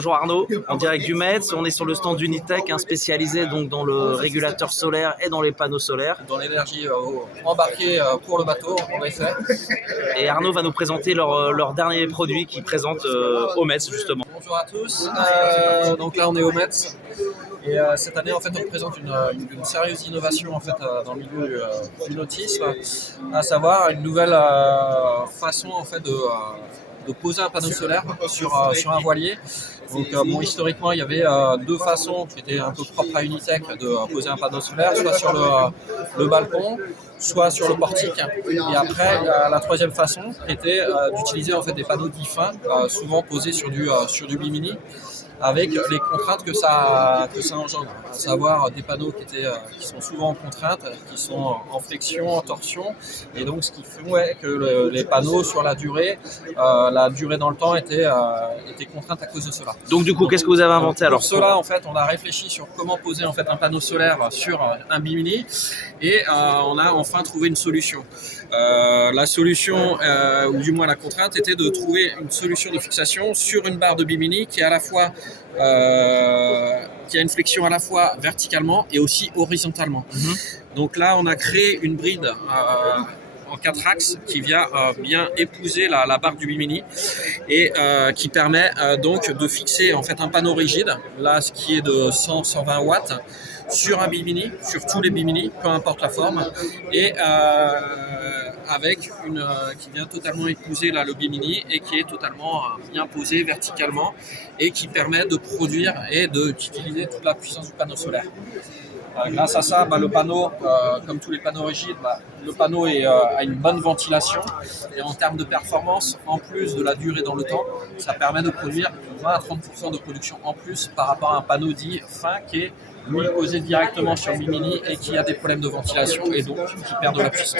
Bonjour Arnaud, en direct du Metz, on est sur le stand d'Unitech, spécialisé donc dans le régulateur solaire et dans les panneaux solaires. Dans l'énergie embarquée pour le bateau, en effet. Et Arnaud va nous présenter leur dernier produit qu'ils présentent au Metz justement. Bonjour à tous, donc là on est au Metz. Et cette année, en fait, on présente une sérieuse innovation en fait, dans le milieu du nautisme, à savoir une nouvelle façon en fait, de poser un panneau solaire sur un voilier. Donc, historiquement, il y avait deux façons qui étaient un peu propres à Unitech de poser un panneau solaire, soit sur le balcon, soit sur le portique. Et après, la troisième façon était d'utiliser en fait, des panneaux dits fins, souvent posés sur du bimini, avec les contraintes que ça engendre, à savoir des panneaux qui sont souvent en contrainte, qui sont en flexion, en torsion, et donc ce qui fait que les panneaux sur la durée dans le temps était contrainte à cause de cela. Donc du coup, qu'est-ce que vous avez inventé alors? Pour cela, en fait, on a réfléchi sur comment poser en fait un panneau solaire sur un bimini, et on a enfin trouvé une solution. La solution, ou du moins la contrainte, était de trouver une solution de fixation sur une barre de bimini qui est à la fois qui a une flexion à la fois verticalement et aussi horizontalement. Donc là, on a créé une bride en 4 axes qui vient bien épouser la barre du bimini et qui permet donc de fixer en fait un panneau rigide, là ce qui est de 100-120 watts, sur un bimini, sur tous les bimini, peu importe la forme, et avec qui vient totalement épouser là, le bimini et qui est totalement bien posé verticalement et qui permet de produire et d'utiliser toute la puissance du panneau solaire. Grâce à ça, le panneau, comme tous les panneaux rigides, le panneau a une bonne ventilation et en termes de performance, en plus de la durée dans le temps, ça permet de produire 20 à 30% de production en plus par rapport à un panneau dit fin qui est lui posé directement sur le bimini et qui a des problèmes de ventilation et donc qui perd de la puissance.